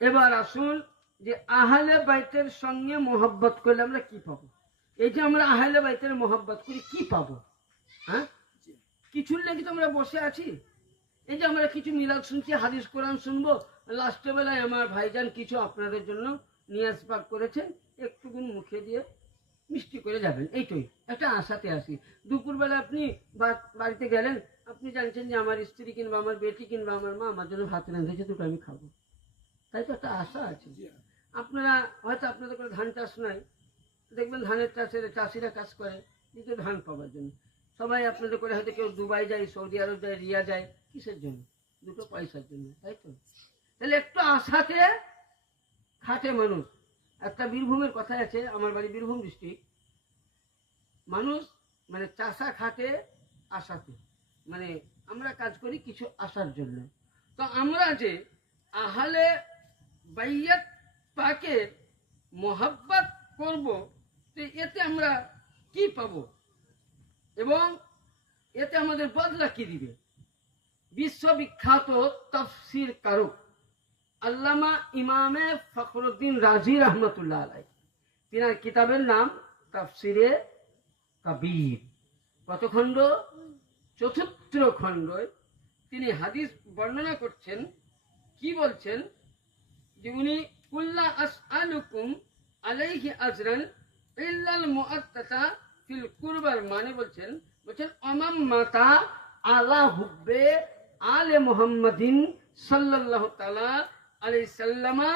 এবার বাইতের হ্যাঁ? এই যে আমরা কিছু মিলাদ শুনছি, হাদিস, কোরআন শুনব, লাস্ট বেলায় আমার ভাইজান কিছু আপনাদের জন্য নিয়াজ পাক করেছেন একটুকুন মুখে দিয়ে মিষ্টি করে যাবেন। এইটাই, একটা আশাতে আসি দুপুরবেলা আপনি বাড়িতে গেলেন আপনি জানছেন যে আমার স্ত্রী কিংবা আমার বেটি কিংবা আমার মা আমার জন্য ভাত রেঁধেছে দুটো আমি খাব। তাই তো একটা আশা আছে। আপনারা হয়তো আপনাদের করে ধান চাষ নাই দেখবেন ধানের চাষের চাষিরা কাজ করে কিন্তু ধান পাওয়ার জন্য। সবাই আপনাদের করে হয়তো কেউ দুবাই যায় সৌদি আরব যায় রিয়া যায় কিসের জন্য? দুটো পয়সার জন্য তাই তো? তাহলে একটু আশাতে খাটে মানুষ। একটা বীরভূমের কথা আছে আমার বাড়ি বীরভূম ডিস্ট্রিক্ট মানুষ মানে চাষা খাটে আশাতে। মানে আমরা কাজ করি কিছু আসার জন্য। তো আমরা যে আহলে বাইয়াত পাকের মোহাব্বত করব, তো এতে আমরা কি পাব? এবং এতে আমাদের বদলা কি দিবে? বিশ্ববিখ্যাত তফসির কারক আল্লামা ইমামে ফখরুদ্দিন রাজি রহমতুল্লাহ আলাই তিনার কিতাবের নাম তাফসিরে কবির কত খণ্ড চতুর্থ খণ্ড তিনি হাদিস বর্ণনা করছেন, কি বলছেন? যে উনি, কুল্লা আসআলুকুম আলাইহি আজরান ইল্লাল মুআত্তাতা ফিল কুরবার মানে বলছেন বলছেন, অমাম মাতা আলা হুব্বে আলে মুহাম্মাদিন সাল্লাল্লাহু তাআলা আলাইহি সাল্লামা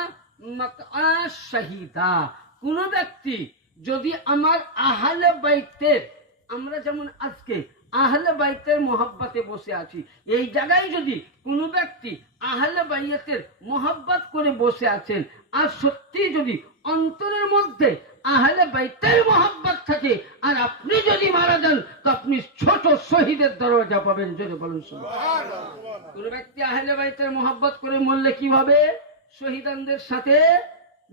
মাকআ শাহিদা কোন ব্যক্তি যদি আমার আহলে বাইতের, আমরা যেমন আজকে আহলে বাইতের মোহাব্বতে বসে আছি। এই জায়গায় যদি কোনো ব্যক্তি আহলে বাইতের মোহাব্বত করে বসে আছেন, আর সত্যি যদি অন্তরের মধ্যে আহলে বাইতের মোহাব্বত থাকে, আর আপনি যদি মারা যান, তো আপনি ছোট শহীদের দরজা পাবেন যদি বলুন কোন ব্যক্তি আহলে বাইতের মোহাব্বত করে মরলে কি হবে? শহীদানদের সাথে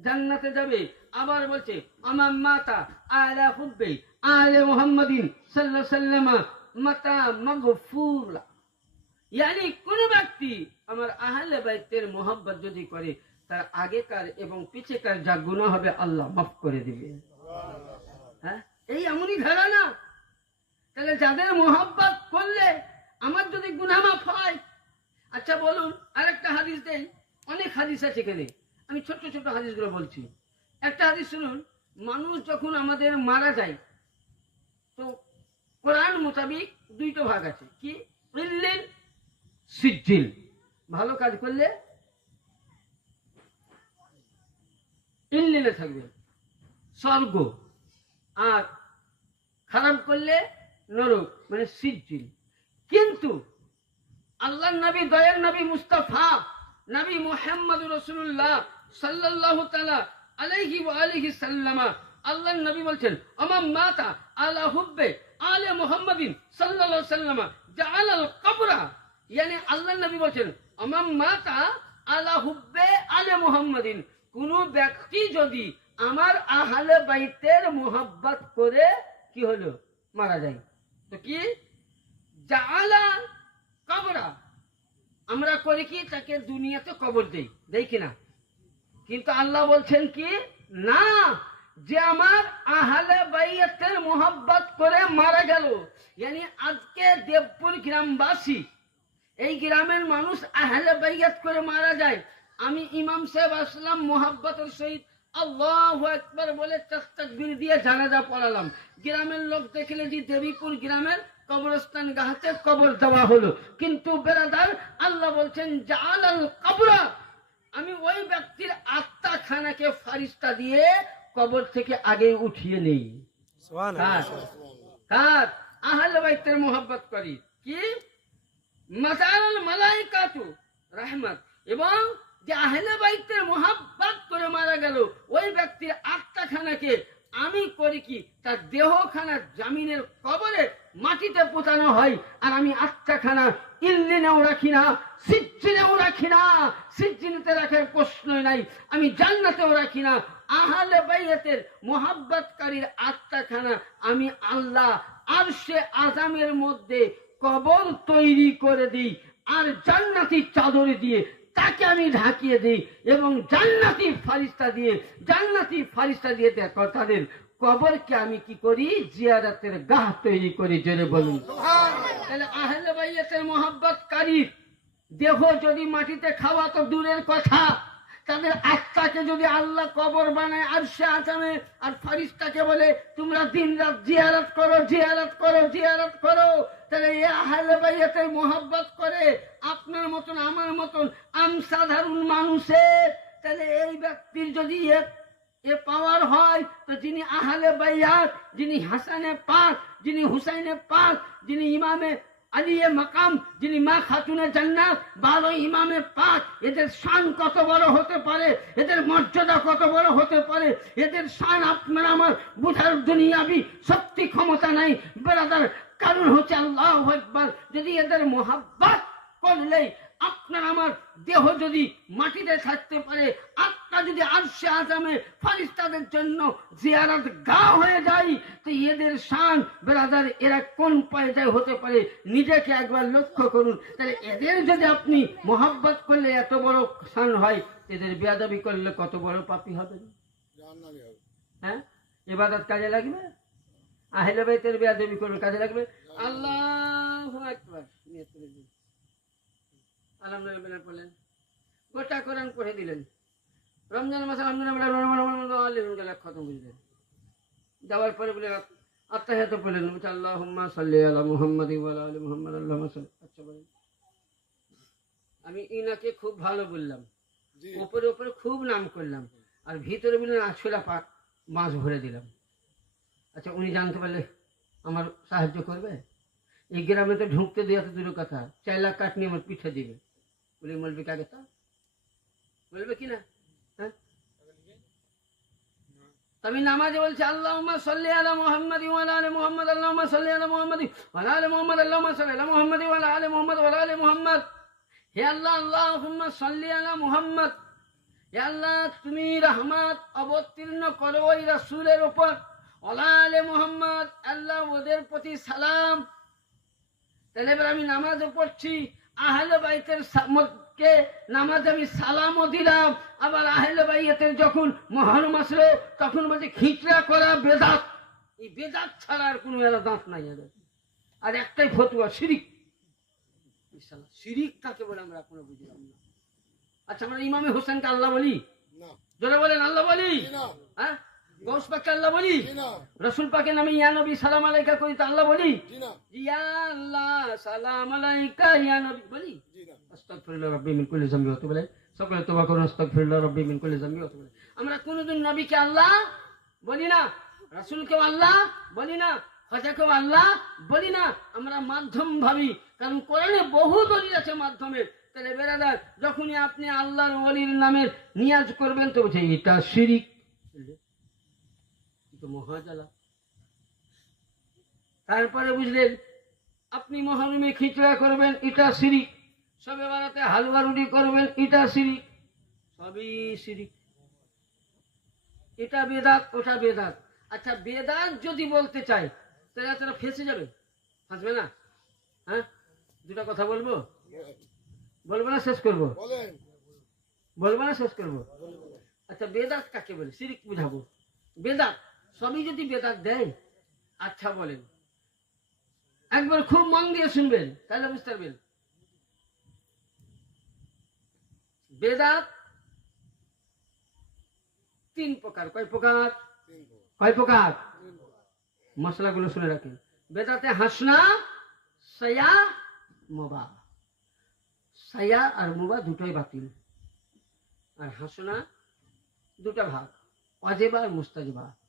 জান্নাতে যাবে। আবার বলছে, আমার মাতা আলা হুব্বে, আলে মুহাম্মাদিন সাল্লাল্লাহু সাল্লামা মাতা মাগফুরা ইয়ানি কোন ব্যক্তি আমার আহলে বাইতের মোহাব্বত যদি করে, তার আগেকার এবং পিছেকার যা গুনাহ হবে আল্লাহ মাফ করে দিবে। হ্যাঁ? এই এমনই ধারণা তাহলে যাদের মোহাব্বত করলে আমার যদি গুনাহ মাফ হয় আচ্ছা বলুন, আরেকটা হাদিস দেই। অনেক হাদিস আছে এখানে। আমি ছোট্ট ছোট্ট হাদিসগুলো বলছি। একটা হাদিস শুনুন, মানুষ যখন আমাদের মারা যায়, তো কোরআন মোতাবিক দুইটা ভাগ আছে। কি? ইল্লিন সিজ্জিল। ভালো কাজ করলে ইল্লিনে থাকবে। স্বর্গ। আর খারাপ করলে নরক মানে সিজ্জিল। কিন্তু আল্লাহ নবী, দয়ার নবী মুস্তাফা, নবী মোহাম্মদ রসুল্লাহ সাল্লাল্লাহু তাআলা আলাইহি ওয়া আলিহি সাল্লামা আল্লাহ নবী বলছেন আমার মাতা আল্লাহ হুব্বে আলে মুহাম্মাদিন সাল্লাল্লাহু সাল্লামা, জাআলাল কবরা। ইয়ানি আল্লাহ নবী বলছেন আমার মাতা আলা হুব্বে আলে মুহাম্মাদিন। কোন ব্যক্তি যদি আমার আহলে বাইতের মোহাব্বত করে, কি হলো? মারা যায়। তো কি? জালা কবরা। আমরা করি কি? তাকে দুনিয়াতে কবর দেই। দেই কিনা? কিন্তু আল্লাহ বলছেন কি? না যে আমার আহলে বাইয়াতের মোহাব্বত করে মারা গেল। ইয়ানি আজকে দেবপুর গ্রামবাসী, এই গ্রামের মানুষ আহলে বাইয়াত করে মারা যায়। আমি ইমাম সাহেব আসলাম মোহাব্বতের সহিত বলে দিয়ে জানাজা পড়ালাম। গ্রামের লোক দেখলে যে দেবীপুর গ্রামের কবরস্থান গাহাতে কবর দেওয়া হলো। কিন্তু বেরাদার আল্লাহ বলছেন জাল আল কবরা। আমি ওই ব্যক্তির আত্মা খানাকে ফারিস্তা দিয়ে কবর থেকে আগে উঠিয়ে নেই। কার? আহলে বাইতের মোহাব্বত করি। কি? মালাইকাতু রাহমাত। এবং যে আহলে বাইতের মোহাব্বত করে মারা গেল ওই ব্যক্তির আত্মাখানাকে আমি করি কি? তার দেহখানা জামিনের কবরে মাটিতে পোতানো হয় আর আমি আত্মাখানা ইল্লিনেও রাখি না সিজ্জিনেও রাখি না। সিজ্জিনিতে রাখার প্রশ্নই নাই আমি জান্নাতেও রাখি না। আহলে বাইয়াতের মোহাব্বতকারীর আত্মাখানা আমি আল্লাহ আর সে আজামের মধ্যে কবর তৈরি করে দিই আর জান্নাতি চাদর দিয়ে তাকে আমি ঢাকিয়ে দিই এবং জান্নাতি ফারিস্তা দিয়ে জান্নাতি ফারিস্তা দিয়ে দেখো তাদের কবরকে আমি কি করি? জিয়ারাতের গাহ তৈরি করি জোরে বলুন। তাহলে আহলে বাইয়াতের মোহাব্বত কারী দেহ যদি মাটিতে খাওয়া তো দূরের কথা। তাদের আত্মাকে যদি আল্লাহ কবর বানায়, আর সে আচামে আর ফারিস্তাকে বলে, তোমরা দিন রাত জিয়ারত করো জিয়ারত করো জিয়ারত করো। তাহলে এ আহলে বাইয়াতের মোহাব্বত করে, আপনার মতন, আমার মতন আম সাধারণ মানুষের। তাহলে এই ব্যক্তির যদি এ পাওয়ার হয়, তো যিনি আহলে বাইয়াত, যিনি হাসানে পাক, যিনি হুসাইনে পাক, যিনি ইমামে আলিয়ে মাকাম যিনি মা খাতুনে চান না বারো ইমামে পাঁচ এদের শান কত বড় হতে পারে? এদের মর্যাদা কত বড় হতে পারে? এদের শান আপনার আমার বুঝার দুনিয়াবি সত্যি ক্ষমতা নাই। বেড়াদার কারণ হচ্ছে আল্লাহ একবার যদি এদের মোহাব্বত করলেই আপনার আমার দেহ যদি মাটিতে থাকতে পারে, আত্মা যদি আরশে আজামে ফারিস্তাদের জন্য জিয়ারত গা হয়ে যায়, তো এদের শান বেরাদার এরা কোন পর্যায়ে হতে পারে নিজেকে একবার লক্ষ্য করুন। তাহলে এদের যদি আপনি মোহাব্বত করলে এত বড় শান হয়, এদের বেয়াদবি করলে কত বড় পাপি হবে? হ্যাঁ? এবাদত কাজে লাগবে? আহলে বাইতের বেয়াদবি করবে কাজে লাগবে? আল্লাহ দিন। আলহামদুলিল্লাহ পড়লেন গোটা কোরআন পড়ে দিলেন। রমজান মাসে আলহামদুলিল্লাহ খতম করে দিলেন। যাওয়ার পরে বলে আত্মাহাত বলছে আল্লাহ সাল্লি মুহাম্মদ আল্লাহ আচ্ছা বলেন। আমি ইনাকে খুব ভালো বললাম। উপরে উপরে খুব নাম করলাম। আর ভিতরে বললেন আছলা পাক মাছ ভরে দিলাম। আচ্ছা উনি জানতে পারলে আমার সাহায্য করবে? এই গ্রামে তো ঢুকতে দেওয়া তো দূরের কথা। চার লাখ কাঠ নিয়ে আমার পিঠে দিবে। বলি বলবে কাকে? তা বলবে কি না? হ্যাঁ? আল্লাহ সাল্লি আলা মোহাম্মদ ওয়ালা আলে মোহাম্মদ আল্লাহ সাল্লি আলা মোহাম্মদ। হে আল্লাহ, তুমি রহমত অবতীর্ণ করো ওই রাসূলের উপর। আলে মোহাম্মদ, আল্লাহ ওদের প্রতি সালাম। তাহলে এবার আমি নামাজও পড়ছি আহলে বাইতের কে নামাজ আমি সালামও দিলাম। আবার আহলে বাইতের যখন মহরম আসলো তখন বলছে খিচড়া করা বেদাত। এই বেদাত ছাড়া আর কোনো এরা দাঁত নাই এদের। আর একটাই ফতুয়া শিরিক। ইনশাআল্লাহ, শিরিক কাকে বলে আমরা এখনও বুঝলাম না। আচ্ছা আমরা ইমামে হোসেনকে আল্লাহ বলি? জোরে বলেন আল্লাহ বলি? হ্যাঁ? গৌস পাককে আল্লাহ বলি? রসুল পাকের নামে ইয়া নবী সালাম আলাইকা করি তো আল্লাহ বলি? ইয়া আল্লাহ সালাম আলাইকা ইয়া নবী বলি? আস্তাগফিরুল্লাহ রাব্বি মিন কুল্লি যামবি ওয়া তুবু ইলাইহি। সকলে তওবা করুন আস্তাগফিরুল্লাহ রাব্বি মিন কুল্লি যামবি ওয়া তুবু ইলাইহি। আমরা কোনদিন নবীকে আল্লাহ বলি না রাসূলকে আল্লাহ বলি না খাজাকে আল্লাহ বলি না। আমরা মাধ্যম ভাবি কারণ কোরআনে বহু দলিল আছে মাধ্যমে তাহলে বেরাদার যখনই আপনি আল্লাহর ওলির নামের নিয়াজ করবেন তো বলছে এটা শিরিক। তো মহাজালা। তারপরে বুঝলেন আপনি মহরমে খিচড়া করবেন এটা সিরিক সবে বারাতে হালুয়া রুটি করবেন এটা সিরিক সবই সিরিক এটা বেদাত ওটা বেদাত। আচ্ছা বেদাত যদি বলতে চাই তাহলে তারা ফেসে যাবে? ফাঁসবে না? হ্যাঁ? দুটা কথা বলব? বলব না শেষ করব? বলব না শেষ করব? আচ্ছা বেদাত কাকে বলে? সিরিক বুঝাবো। বেদাত। সবই যদি বেদাত দেয় আচ্ছা বলেন। একবার খুব মন দিয়ে শুনবেন, তাহলে বুঝতে পারবেন। বেদাত তিন প্রকার। কয় প্রকার? কয় প্রকার? মশলাগুলো শুনে রাখেন। বেদাতে হাসনা, সায়া, মোবা। সায়া আর মোবা দুটোই বাতিল। আর হাসনা দুটা ভাগ। অজেবা আর মুস্তাজবা।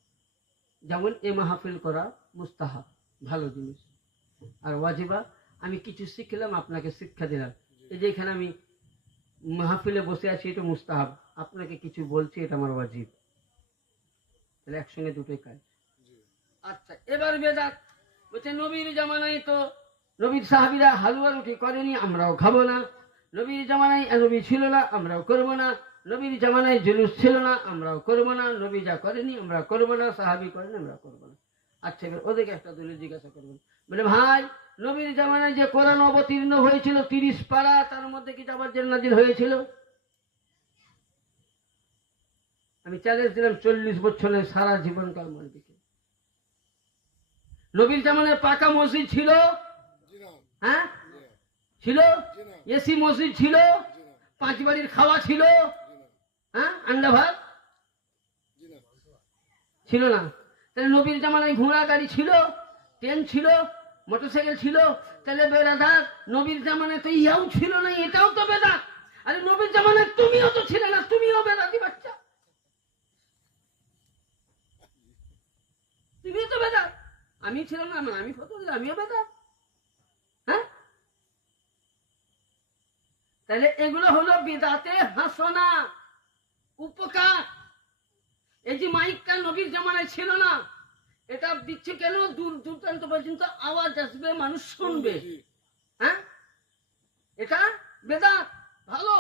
যেমন এ মাহফিল করা মুস্তাহাব, ভালো জিনিস। আর ওয়াজিবা, আমি কিছু শিখলাম, আপনাকে শিক্ষা দিলাম। এই যে এখানে আমি মাহফিলে বসে আছি, এটা মুস্তাহাব। আপনাকে কিছু বলছি, এটা আমার ওয়াজিব। তাহলে একসঙ্গে দুটোই কাজ। আচ্ছা এবার বেদাত। বলছে, নবীর জামানায় তো নবীর সাহাবিরা হালুয়া রুটি করেনি, আমরাও খাব না। নবীর জামানায় নবী ছিল না, আমরাও করব না। নবীর জামানায় জুলুস ছিল না আমরাও করব না নবী যা করেনি আমরা করব না সাহাবি করেনি আমরা করব না। আচ্ছা এবার ওদেরকে একটা দলিল জিজ্ঞাসা করবেন। বলে ভাই নবীর জামানায় যে কোরআন অবতীর্ণ হয়েছিল তিরিশ পারা তার মধ্যে কি যাবার জন্য নাজিল হয়েছিল? আমি চ্যালেঞ্জ দিলাম চল্লিশ বছরের সারা জীবন জীবনকাল মালিককে নবীর জামানায় পাকা মসজিদ ছিল? হ্যাঁ? ছিল? এসি মসজিদ ছিল? পাঁচ বাড়ির খাওয়া ছিল? হ্যাঁ? ছিল না। তাহলে নবীর জামানায় ঘোড়া গাড়ি ছিল, ট্রেন ছিল, মোটরসাইকেল ছিল, তাহলে বেদাত, নবীর জামানায় তো ইয়াও ছিল না, এটাও তো বেদাত। আরে নবীর জামানায় তুমিও তো ছিলে না, তুমিও বেদাতি বাচ্চা। তুমিও তো বেদাত। আমি ছিলাম না, আমি ফটো আমিও বেদাত। হ্যাঁ? তাহলে এগুলো হলো বেদাতে হাসনা। উপকার? এই যে মাইকটা নবীর জামানায় ছিল না এটা দিচ্ছে কেন? দূর দূরান্ত পর্যন্ত আওয়াজ আসবে মানুষ শুনবে। হ্যাঁ? এটা বেদাত ভালো।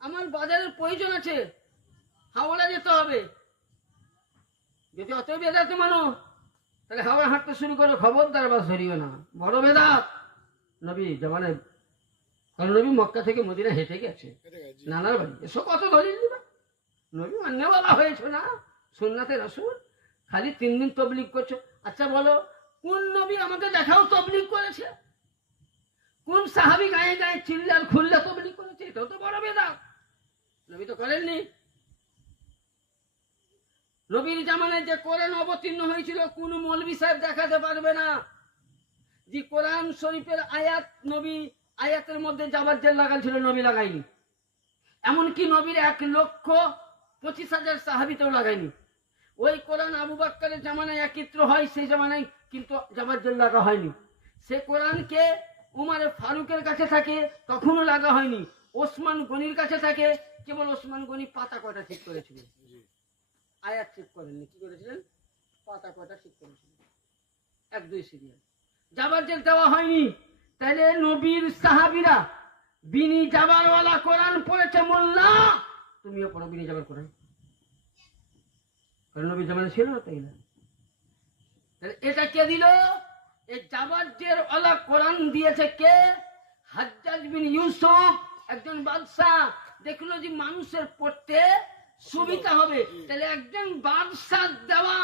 আমার বাজারের প্রয়োজন আছে হাওড়া যেতে হবে। যদি অত বেদাতে মানো তাহলে হাওড়া হাঁটতে শুরু করো খবরদার বাস ধরিও না। বড় বেদাত নবী জামানে কারণ নবী মক্কা থেকে মদিনা হেঁটে গেছে। নানার বাড়ি। এসব কত দিবা নবী মান্য বলা হয়েছে না? সুন্নাতে রসুল? খালি তিন দিন তবলিগ করছ। আচ্ছা বলো কোন নবী আমাকে দেখাও তবলিগ করেছে? কোন সাহাবি গায়ে গায়ে চিল্লার খুললে তবলিগ করেছে? এটাও তো বড় বেদা নবী তো করেননি। নবীর জামানায় যে কোরআন অবতীর্ণ হয়েছিল কোন মৌলবী সাহেব দেখাতে পারবে না। যে কোরআন শরীফের আয়াত নবী আয়াতের মধ্যে যাবার যে লাগান ছিল, নবী লাগাইনি এমনকি নবীর এক লক্ষ পঁচিশ হাজার সাহাবিতেও লাগায়নি। ওই কোরআন আবু বাক্কারের জামানায় একত্র হয়, সেই জামানায় কিন্তু যাবার জন্য লাগা হয়নি। সে কোরআনকে উমার ফারুকের কাছে থাকে, তখনও লাগা হয়নি। ওসমান গনির কাছে থাকে, কেবল ওসমান গনি পাতা কয়টা ঠিক করেছিলেন? আয়াত ঠিক করেননি, কি করেছিলেন? পাতা কয়টা ঠিক করেছিলেন? এক, দুই সিরিয়াল যাবার জেল দেওয়া হয়নি। তাহলে নবীর সাহাবিরা, বিনি যাবারওয়ালা কোরআন পড়েছে মোল্লা, তুমিও পড়ো বিনি যাবার কোরআন। নবী জামানে ছিল না তাই না? তাহলে এটা কে দিল? এই জাবাজ্যের ওলা কোরআন দিয়েছে কে? হাজ্জাজ বিন ইউসুফ, একজন বাদশাহ। দেখল যে মানুষের পড়তে সুবিধা হবে। তাহলে একজন বাদশাহ দেওয়া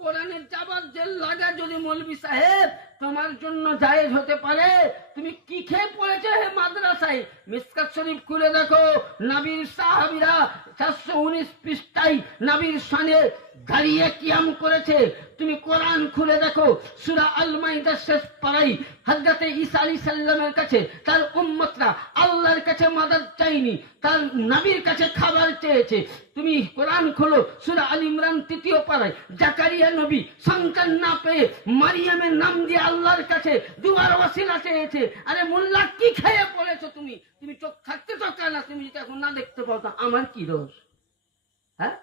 কোরআনের জাবাজ্যের লাগা যদি মৌলবী সাহেব তোমার জন্য জায়েজ হতে পারে। তুমি কি খেয়ে পড়েছো হে মাদ্রাসায়? মিসকাত শরীফ খুলে দেখো, নবীর সাহাবিরা চারশো উনিশ পৃষ্ঠায় নবীর সানে দাঁড়িয়ে কিয়াম করেছে। তুমি কোরআন খুলে দেখো, সুরা আল মাইদার শেষ পাড়াই হজরতে ঈসা আলী সাল্লামের কাছে তার উম্মতরা আল্লাহর কাছে মাদার চাইনি তার নবীর কাছে খাবার চেয়েছে। তুমি কোরআন খোলো, সুরা আল ইমরান তৃতীয় পাড়ায় জাকারিয়া নবী সন্তান না পেয়ে মারিয়ামের নাম দিয়ে আল্লাহর কাছে দুয়ার ওয়াসিলা চেয়েছে। আরে মোল্লা, কি খেয়ে পড়েছো তুমি? তুমি চোখ থাকতে তো না তুমি যদি এখন না দেখতে পাও, তা আমার কি দোষ? হ্যাঁ?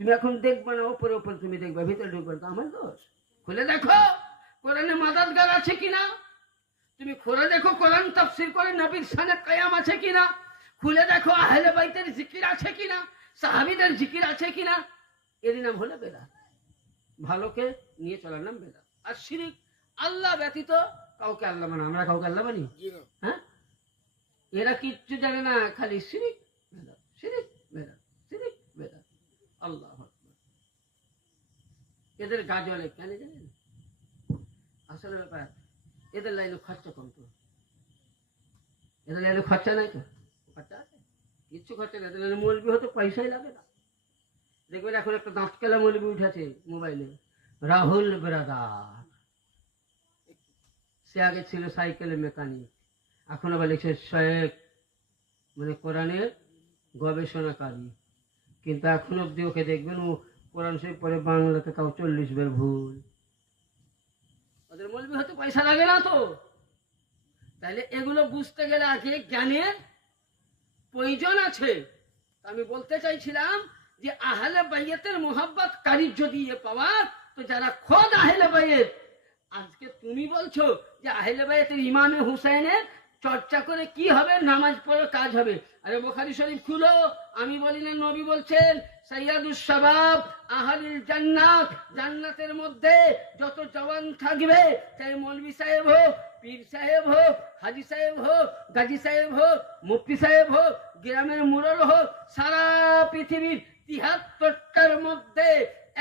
তুমি এখন দেখবে না, ওপরে ওপরে তুমি দেখবে, ভিতরে ঢুকবে তা আমার দোষ? খুলে দেখো, কোরআনে মাদাতগার আছে কিনা? তুমি খুলে দেখো, কোরআন তাফসির করে নবীর সানে কায়াম আছে কিনা? খুলে দেখো, আহলে বাইতের জিকির আছে কিনা? সাহাবিদের জিকির আছে কিনা? এরই নাম হলো বেদা ভালোকে নিয়ে চলার নাম বেদা আর শিরিক আল্লাহ ব্যতীত কাউকে আল্লাহ মানে আমরা কাউকে আল্লাহ মানি? হ্যাঁ? এরা কিচ্ছু জানে না খালি শিরিক বেদাত। শিরিক বেদাত। শিরিক বেদাত। আল্লাহ। এদের গাজলে কেন জানেন? আসলে ব্যাপার এদের লাইনে খরচা কম তো। এদের লাইনে খরচা নাই তো? খরচা আছে? কিচ্ছু খরচা নেই। এদের লাইনে মলবি হতে পয়সাই লাগে না। দেখবেন এখন একটা দাঁত কেলা মলবি উঠেছে মোবাইলে। রাহুল ব্রাদার। সে আগে ছিল সাইকেলের মেকানিক, এখন আবার লিখছে শেখ মানে কোরআনের গবেষণাকারী। কিন্তু এখন অব্দি ওকে দেখবেন ও কোরআন শরীফ পরে বাংলাতে তাও চল্লিশ বের ভুল। ওদের মলবি হতে পয়সা লাগে না তো। তাহলে এগুলো বুঝতে গেলে আগে জ্ঞানের প্রয়োজন আছে। আমি বলতে চাইছিলাম যে আহলে বাইয়েতের মোহাব্বত কারি যদি এ পাওয়ার, তো যারা খোদ আহলে বাইয়েত, আজকে তুমি বলছো যে আহলে বাইয়েতের ইমামে হুসাইনের চর্চা করে কি হবে, নামাজ পড়ে কাজ হবে? আরে বোখারি শরীফ খুলো, আমি বলি না, নবী বলছেন সৈয়াদুস আহালিল জান্নাত, জান্নাতের মধ্যে যত জওয়ান থাকবে, চাই মৌলভি সাহেব হোক, পীর সাহেব হোক, হাজি সাহেব হোক, গাজী সাহেব হোক, মুফতি সাহেব হোক, গ্রামের মুরল হোক, সারা পৃথিবীর তিহাত্তরটার মধ্যে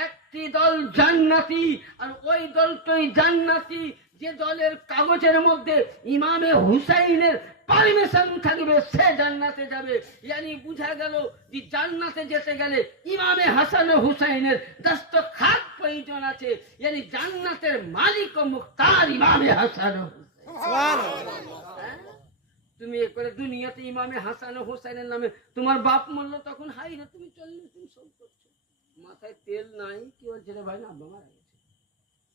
একটি দল জান্নাতি, আর ওই দলটাই জান্নাতি। যে দলের কাগজের মধ্যে ইমামে হুসাইনের পারমিশন থাকবে, সে জান্নাতে যাবে। ইয়ানি বুঝা গেল যে জান্নাতে যেতে গেলে ইমামে হাসান হুসাইনের দস্তখাত প্রয়োজন আছে। ইয়ানি জান্নাতের মালিক ও মুক্তার ইমামে হাসান হুসাইন। তুমি এ করে দুনিয়াতে ইমামে হাসান হুসাইনের নামে তোমার বাপ মরল, তখন হাই রে, তুমি চল্লিশ দিন সব করছ। মাথায় তেল নাই, কি বলছে রে ভাই? না গেছে।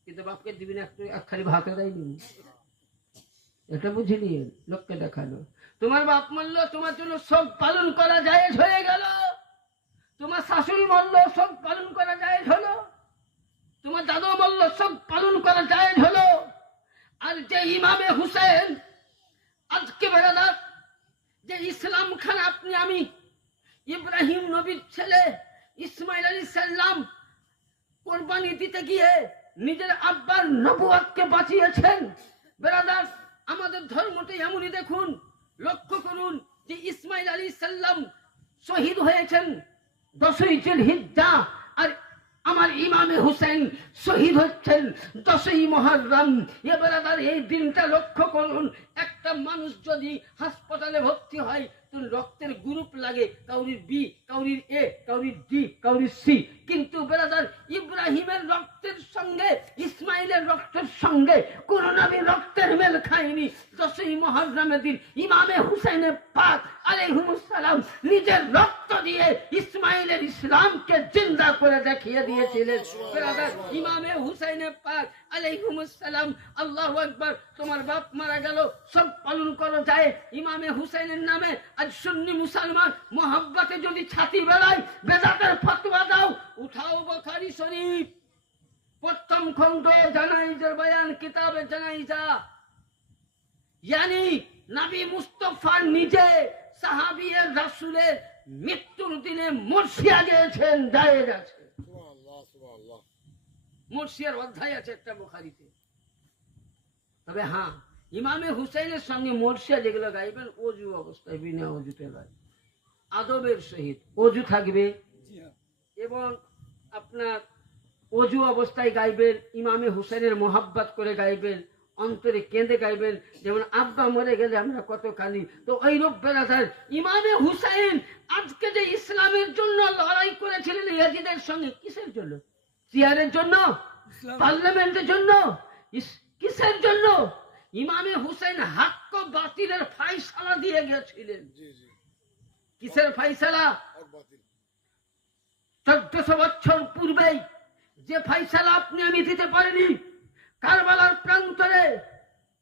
কিন্তু বাপকে দিবি না, একটু একখানি ভাতে দেয়নি এটা বুঝিনি লোককে দেখাল। তোমার বাপ মরল, তোমার জন্য সব পালন করা যায় হয়ে গেল। তোমার শাশুড়ি মরল, সব পালন করা যায় হলো। তোমার দাদু মরল, সব পালন করা যায় হলো। আর যে ইমামে হুসেন আজকে বেড়াদার যে ইসলাম খান আপনি আমি। ইব্রাহিম নবীর ছেলে ইসমাইল আলী সাল্লাম কোরবানি দিতে গিয়ে নিজের আব্বার নবুয়াতকে বাঁচিয়েছেন। বেরাদার আমাদের ধর্মটাই এমনই দেখুন, লক্ষ্য করুন যে ইসমাইল আলী সাল্লাম শহীদ হয়েছেন দশই জিল হিজ্জা আর আমার ইমামে হুসেন শহীদ হচ্ছেন দশই মহরম। এ বেরাদার এই দিনটা লক্ষ্য করুন একটা মানুষ যদি হাসপাতালে ভর্তি হয় তো রক্তের গ্রুপ লাগে, কাউরির বি কাউরির এ কাউরির ডি কাউরির সি কিন্তু বেরাদার ইব্রাহিমের রক্তের সঙ্গে, ইসমাইলের রক্তের সঙ্গে কোন নবীর রক্তের মেল খায়নি। দশই মহরমের দিন ইমামে হুসেনের পাক আলাইহুমুসসালাম নিজের রক্ত দিয়ে ইসমাইলের ইসলামকে জিন্দা করে দেখিয়ে দিয়েছিলেন। বেরাদার ইমামে হুসাইনের পাক আলাইহুমুসসালাম আল্লাহু আকবার, তোমার বাপ মারা গেল, সব পালন করো যায়। ইমামে হুসাইনের নামে আজ সুন্নি মুসলমান মোহাব্বতে যদি ছাতি বেলায় বেদাতের ফতোয়া দাও উঠাও বখারি শরীফ। প্রথম খণ্ড জানাইজের বয়ান কিতাবে জানাইজা ইয়ানি নবী মুস্তফা নিজে সাহাবিয়ের রাসূলের মৃত্যুর দিনে মুর্শিয়া গিয়েছেন জায়েজ আছে। মুর্শিয়ার অধ্যায় আছে একটা বুখারিতে। তবে হ্যাঁ ইমামে হুসাইনের সঙ্গে মোর্শিয়া যেগুলো গাইবেন অজু অবস্থায় বিনা অজুতে গাই আদবের সহিত অজু থাকবে। এবং আপনার অজু অবস্থায় গাইবেন ইমামে হুসাইনের মোহাব্বত করে গাইবেন অন্তরে কেঁদে গাইবেন। যেমন আব্বা মরে গেলে আমরা কত কালি তো ওই রূপ বেড়াতার ইমামে হুসাইন আজকে যে ইসলামের জন্য লড়াই করেছিলেন ইয়াজিদের সঙ্গে কিসের জন্য? চেয়ারের জন্য? পার্লামেন্টের জন্য? ইস- কিসের জন্য? ইমামে হুসেন হাক্ক বাতিলের ফাইসালা দিয়ে গেছিলেন। কিসের ফাইসালা? চোদ্দশো বছর পূর্বেই যে ফাইসালা আপনি আমি দিতে পারিনি কারবালার প্রান্তরে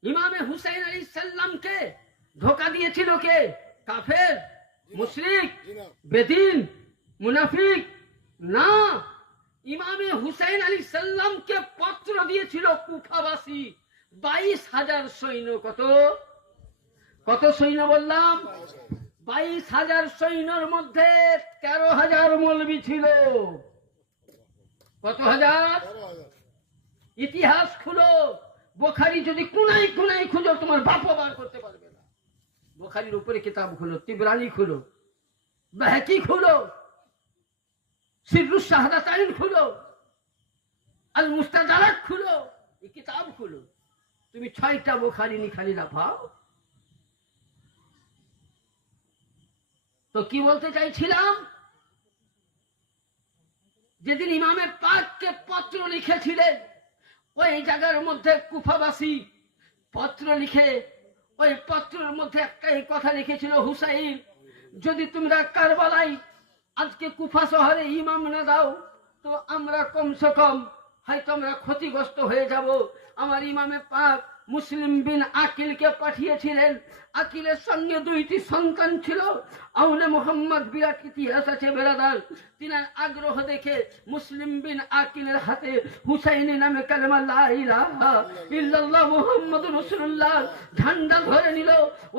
ইমামে হুসাইন আলী সাল্লামকে ধোকা দিয়েছিল কে? কাফের মুশরিক বেদিন মুনাফিক? না। ইমামে হুসাইন আলী সাল্লামকে পত্র দিয়েছিল কুফাবাসী। বাইশ হাজার সৈন্য কত? কত সৈন্য বললাম? বাইশ হাজার সৈন্যর মধ্যে তেরো হাজার মলবি ছিল। কত হাজার? ইতিহাস খুলো। বোখারি যদি কুনাই কুনাই খুঁজো, তোমার বাপও বার করতে পারবে না। বোখারির উপরে কিতাব খুলো, তিবরানি খুলো বেহকি খুলো সিরুস শাহাদাতাইন খুলো আল মুস্তাদারাত খুলো, এই কিতাব খুলো। তুমি ছয়টা বোখারি নিখালি লাফাও তো কি বলতে চাইছিলাম? যেদিন ইমামে পাককে পত্র লিখেছিলেন ওই জায়গার মধ্যে কুফাবাসী পত্র লিখে, ওই পত্রের মধ্যে একটাই কথা লিখেছিল, হুসাইন, যদি তোমরা কারবালাই আজকে কুফা শহরে ইমাম না দাও, তো আমরা কমসে কম হয়তো আমরা ক্ষতিগ্রস্ত হয়ে যাব। আমার ইমামে পাক মুসলিম বিন আকিলকে পাঠিয়েছিলেন। আকিলের সঙ্গে দুইটি সন্তান ছিল। আউলে মোহাম্মদ বিরাট ইতিহাস আছে বেরাদার। তিনার আগ্রহ দেখে মুসলিম বিন আকিলের হাতে হুসাইনি নামে কালেমা লা ইলাহা ইল্লাল্লাহ মুহাম্মদ রাসূলুল্লাহ ঝান্ডা ধরে নিল।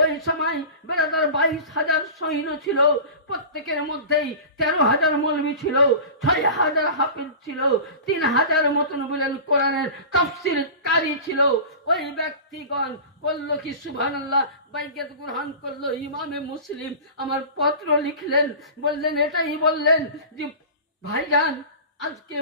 ওই সময় বেড়াদার বাইশ হাজার সৈন্য ছিল। প্রত্যেকের মধ্যেই তেরো হাজার মৌলবী ছিল, ছয় হাজার হাফিজ ছিল, তিন হাজার মতন বলেন কোরআনের তফসির কারি ছিল। ওই ব্যক্তিগণ করল কি সুভান আল্লাহ বাইকেত গ্রহণ করল ইমামে মুসলিম। আমার পত্র লিখলেন, বললেন, এটাই বললেন যে, ভাইজান, আজকে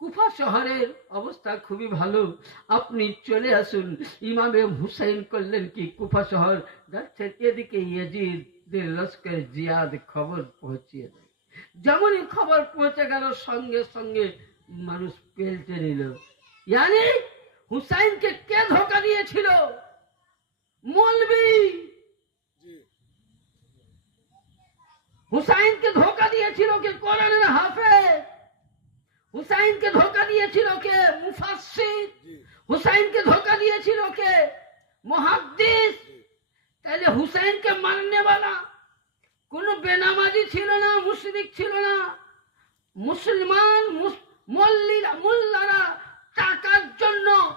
কুফা শহরের অবস্থা খুবই ভালো। আপনি চলে আসুন। ইমামে হুসাইন করলেন কি, কুফা শহর যাচ্ছেন এদিকে ইয়েজিদের লস্কর জিয়াদ খবর পৌঁছিয়ে দেয়। যেমনই খবর পৌঁছে গেল, সঙ্গে সঙ্গে মানুষ পেলতে নিল। হুসাইনকে কে ধোকা দিয়েছিল? মলবি। হুসাইনকে ধোকা দিয়েছিল কে কোরআনের হাফেজ। হুসাইনকে ধোকা দিয়েছিল কে মুফাসসির। হুসাইনকে ধোকা দিয়েছিল কে মুহাদ্দিস। তাহলে হুসাইনকে মাননে वाला কোন বেনামাজি ছিল না মুশরিক ছিল না। মুসলমান মুস- মল্লিরা মোল্লারা টাকার জন্য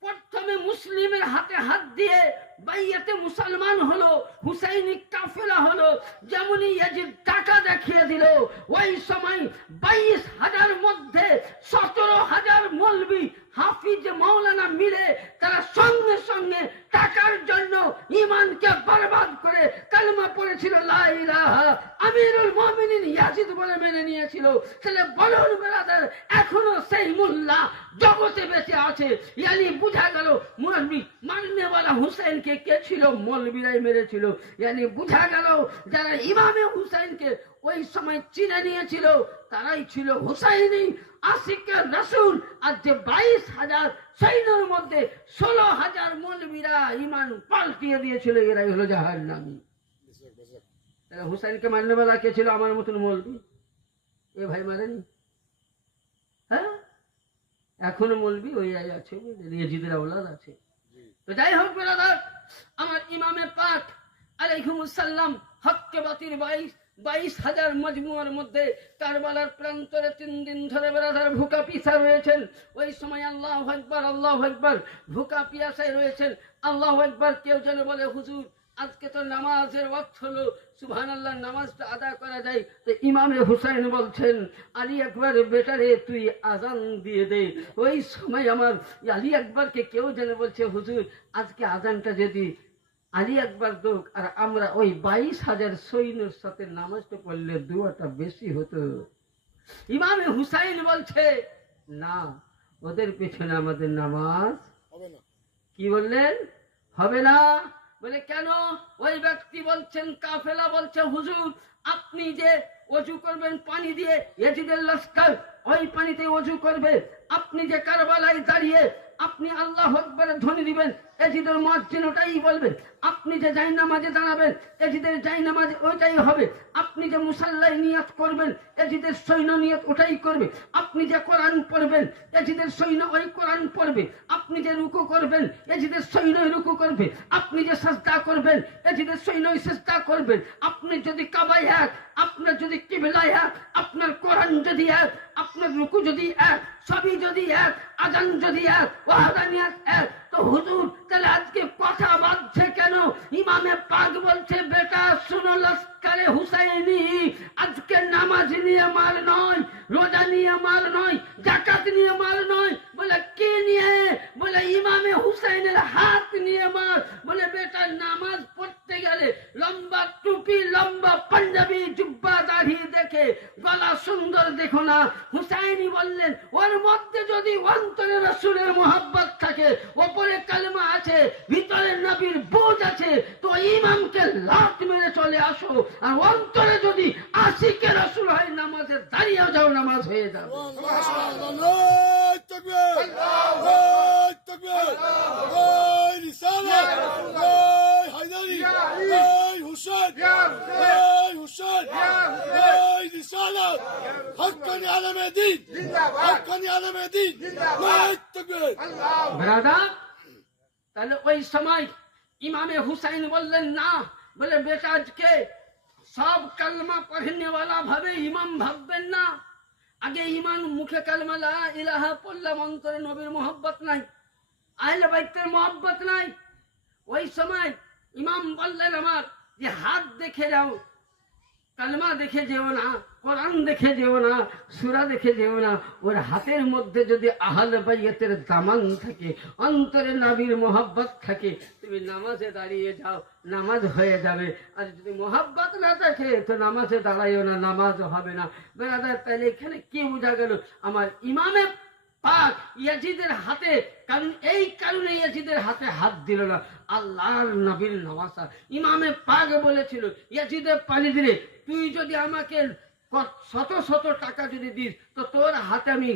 প্রথমে মুসলিমের হাতে হাত দিয়ে বাইয়াতে মুসলমান হলো, হুসাইনি কাফেলা হলো যেমনই ইয়াজিদ টাকা দেখিয়ে দিল, ওই সময় বাইশ হাজার মধ্যে সতেরো হাজার মলবি হাফিজ মৌলানা মিলে তারা সঙ্গে সঙ্গে টাকার জন্য ইমানকে বরবাদ করে কালমা পড়েছিল আমিরুল মুমিনিন ইয়াজিদ বলে মেনে নিয়েছিল। তাহলে বলুন বেরাদার, এখনও সেই মোল্লা জগতে বেঁচে আছে। ইয়ানি বুঝা গেল, মুরব্বী, মাননেওয়ালা হুসেনকে কে ছিল? মৌলবীরাই মেরেছিল। ইয়ানি বুঝা গেল, যারা ইমামে হুসাইনকে ওই সময় চিনে নিয়েছিল তারাই ছিল হুসাইনি, আশিকের রসুল, আর যে বাইশ হাজার সৈন্যর মধ্যে ষোলো হাজার মৌলবীরা ইমান পাল্টিয়ে দিয়েছিল, এরাই হলো জাহার নামী হুসাইনকে মান্যবেলা কে ছিল আমার মতন মৌলবি? এ ভাই মারেনি? হ্যাঁ? এখনও মৌলবি ওই আছে রেজিদের আওলাদ আছে। তো যাই হোক আমার ইমামে পাক আলাইকুমুসাল্লাম হককে বাতির বাইশ বাইশ হাজার মজমুয়ার মধ্যে কারবালার প্রান্তরে তিন দিন ধরে বেড়াদার ভুকা পিসা রয়েছেন। ওই সময় আল্লাহ একবার আল্লাহ একবার ভুকা পিয়াসায় রয়েছেন। আল্লাহ একবার কেউ যেন বলে, হুজুর, আজকে তো নামাজের ওয়াক্ত হলো। সুবহান আল্লাহ নামাজটা আদায় করা যায়। তো ইমামে হুসাইন বলছেন, আলী একবার বেটারে, তুই আজান দিয়ে দে। ওই সময় আমার আলী আকবরকে কেউ যেন বলছে, হুজুর, আজকে আজানটা যদি আলী আকবর দোক আর আমরা ওই বাইশ হাজার সৈন্যের সাথে নামাজটা পড়লে দুয়াটা বেশি হতো। ইমামে হুসাইন বলছে না ওদের পেছনে আমাদের নামাজ হবে না। কি বললেন? হবে না। বলে কেন? ওই ব্যক্তি বলছেন কাফেলা বলছে হুজুর আপনি যে অজু করবেন পানি দিয়ে এজিদের লস্কর ওই পানিতে অজু করবে। আপনি যে কারবালায় দাঁড়িয়ে আপনি আল্লাহ আকবরের ধ্বনি দিবেন এজিদের মসজিদ ওটাই বলবেন আপনি যে যাই নামাজে দাঁড়াবেন এজিদের যাই নামাজে ওইটাই হবে। আপনি যে মুসাল্লাই নিয়াত করবেন এজিদের সৈন্য নিয়ত ওটাই করবে। আপনি যে কোরআন পড়বেন এজিদের সৈন্য ওই কোরআন পড়বে। আপনি যে রুকু করবেন এজিদের সৈন্য রুকু করবে। আপনি যে সাজদা করবেন এজিদের সৈন্য সাজদা করবেন আপনি যদি কাবাই এক, আপনার যদি কিবলাই এক, আপনার কোরআন যদি এক আপনার রুকু যদি এক সবই যদি এক আজান যদি এক ওয়াহাদানিয়াত এক তো হুজুর, তাহলে আজকে কথা বাঁধছে কেন? ইমামে পাক বলছে, বেটা, শুনো লস্করে হুসাইনি, আজকে নামাজ নিয়ে মাল নয়, রোজা নিয়ে মাল নয় জাকাত নিয়ে মাল নয়। বলে, কি নিয়ে? বলে, ইমামে হুসাইনের হাত নিয়ে মাল। বলে, বেটা, নামাজ পড়তে গেলে লম্বা টুপি, লম্বা পাঞ্জাবি, জুব্বা দাড়ি দেখে গলা সুন্দর দেখো না। হুসাইনি বললেন, ওর মধ্যে যদি অন্তরে রসুলের মোহাব্বত থাকে ওপরে কালেমা আছে ভিতরে নবীর বোঝ আছে। তো ইমামকে লাত মেরে চলে আসো আর অন্তরে যদি আশিকে রসুল হয় নামাজে দাঁড়িয়ে যাও নামাজ হয়ে যাবে। হায়দারি তাহলে ওই সময় ইমামে হুসাইন বললেন, না। বলে, বেটা, আজকে সব কালমা পড়নেওয়ালা ভাবে ইমাম ভাববেন না। আগে ইমান মুখে কালমা, লা ইলাহা পড়লাম অন্তরে নবীর মোহব্বত নাই, আহলে বাইতের মোহব্বত নাই। ওই সময় ইমাম বললেন আমার যে, হাত দেখে যাও, কালমা দেখে যেও না। কোরআন দেখে যেও না, সুরা দেখে যেও না, ওর হাতের মধ্যে যদি আহলে বাইতের দামান থাকে, অন্তরে নাবির মোহাব্বত থাকে, তুমি নামাজে দাঁড়িয়ে যাও, নামাজ হয়ে যাবে। আর যদি মোহাব্বত না থাকে, তো নামাজে দাঁড়াইও না, নামাজ হবে না। বেড়াদার তাহলে এখানে কি বোঝা গেল? আমার ইমামে পাক ইয়াজিদের হাতে, কারণ এই কারণে ইয়াজিদের হাতে হাত দিল না। আল্লাহর নবীর নওয়াসা ইমামে পাক বলেছিল, ইয়াজিদের পানি দিলে তুই যদি আমাকে শত শত টাকা যদি দিস তো তোর হাতে আমি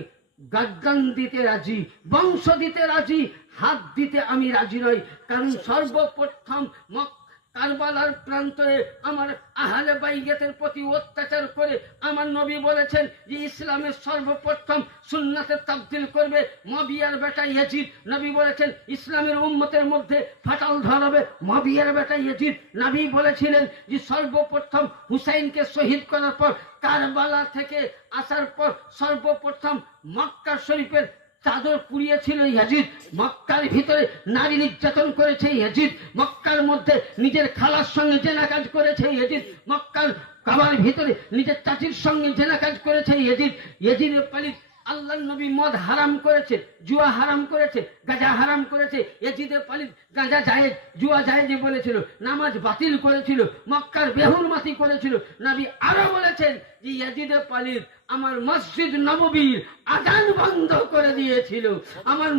গাদ্দান দিতে রাজি বংশ দিতে রাজি হাত দিতে আমি রাজি নই। কারণ সর্বপ্রথম মক কারবালার প্রান্তরে আমার আহলে বাইগেতের প্রতি অত্যাচার করে আমার নবী বলেছেন যে ইসলামের সর্বপ্রথম সুন্নাতে তাবদিল করবে মবিয়ার বেটা ইয়াজিদ। নবী বলেছেন, ইসলামের উম্মতের মধ্যে ফাটাল ধরাবে মবিয়ার বেটা ইয়াজিদ। নবী বলেছিলেন যে সর্বপ্রথম হুসাইনকে শহীদ করার পর কারবালা থেকে আসার পর সর্বপ্রথম মক্কা শরীফের চাদর পুড়িয়েছিল ইয়াজিদ। মক্কার ভিতরে নারী নির্যাতন করেছে ইয়াজিদ। মক্কার মধ্যে নিজের খালার সঙ্গে জেনা কাজ করেছে ইয়াজিদ। মক্কার কাবার ভিতরে নিজের চাচির সঙ্গে জেনা কাজ করেছে ইয়াজিদ। ইয়াজিদের পালিত আল্লাহ নবী মদ হারাম করেছে, জুয়া হারাম করেছে, গাজা হারাম করেছে, এজিদের পালিত গাজা জায়েজ, জুয়া জায়েজে বলেছিল, নামাজ বাতিল করেছিল, মক্কার বেহুল মাতি করেছিল। নবী আরও বলেছেন যে এজিদে পালিত আমার মসজিদ নববীর আজান বন্ধ করে দিয়েছিল। আমার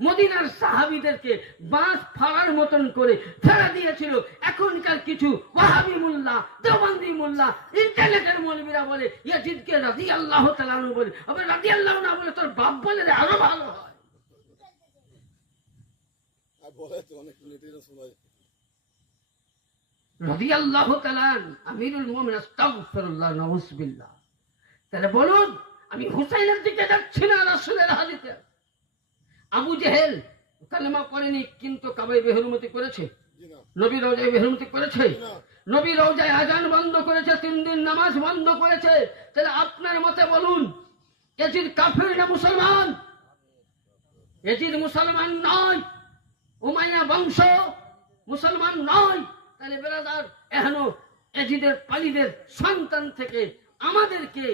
মদিনার সাহাবিদেরকে বাঁশ ফাড়ার মতন করে ফেলা দিয়েছিল। এখনকার কিছু ওয়াহাবি মোল্লা দেওবন্দি মোল্লা ইন্টারনেটের মৌলবীরা বলে ইয়াজিদকে রাজি আল্লাহ তালানু বলে আবার রাজি আল্লাহ না বলে তোর বাপ বলে রে, আরও ভালো হয়। রাজি আল্লাহ তালান আমিরুল মোমিন আস্তাগফিরুল্লাহ নাউজুবিল্লাহ। তাহলে বলুন আমি হুসাইনের দিকে যাচ্ছি না রাসূলের হাদিতে আবু জেহেল কালেমা পড়েনি কিন্তু কাবাই বেহরুমতি করেছে। নবী রোজায় বেহরুমতি করেছে। নবী রোজায় আজান বন্ধ করেছে তিন দিন নামাজ বন্ধ করেছে। তাহলে আপনার মতে বলুন এজিদ কাফির না মুসলমান? এজিদ মুসলমান নয় উমাইয়া বংশ মুসলমান নয়। তাহলে বেরাদার এখনও এজিদের পালিদের সন্তান থেকে আমাদেরকে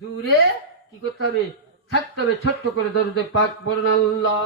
দূরে কি করতে হবে? থাকতে হবে ছোট্ট করে দরুদে পাক বলেন আল্লাহ।